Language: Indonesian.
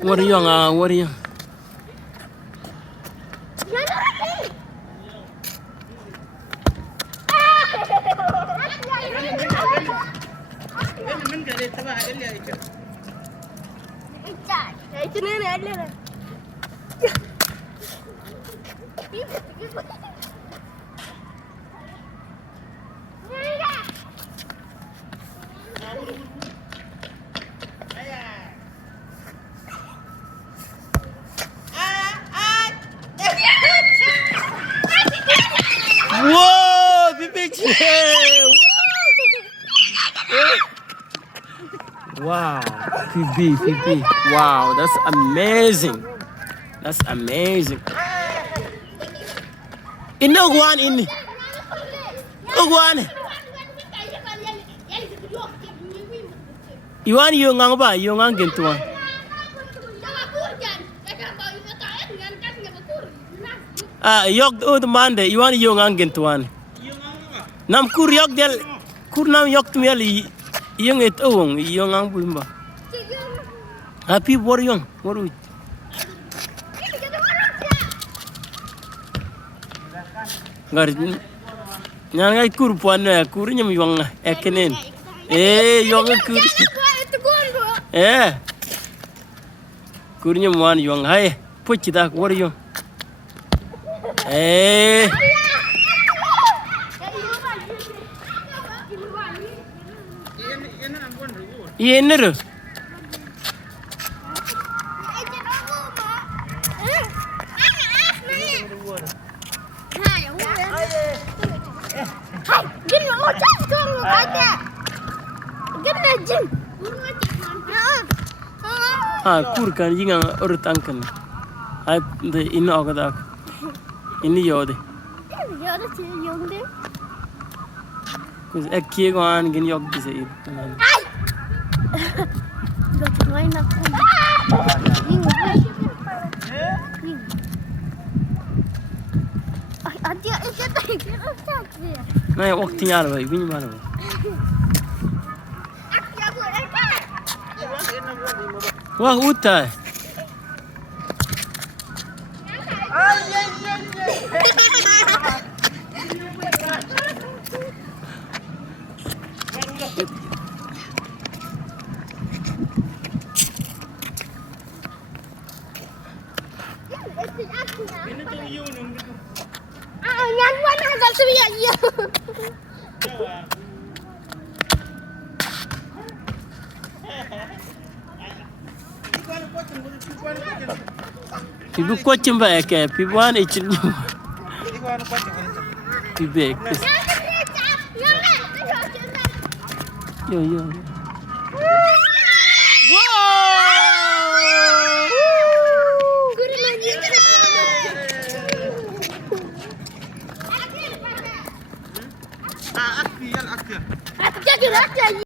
What are you on? What are you? Whoa, BBG! Wow, PB. Wow, that's amazing. That's amazing. In the one in one. You want you ngangba, you ngangin tuan. Yok the Monday, you want you ngangin tuan. Nam kur yok del kur nam yok tumeli yung it ong yung ang bumba. Happy war yung waru. Gar nyan ngay kur puan na kur nyam yung ekenen. Yung kur. Kur nyam wan yung hay puchita war yung. Yenir. Kur kan jinga urutangkan. Ay the ino agadak. Ini yode. Yode si yode. Kus ekkie gwan gin yok dise id. Nah, waktu nyala, ini mana? Wah, utai. People watching back, people want it. People back. Yo.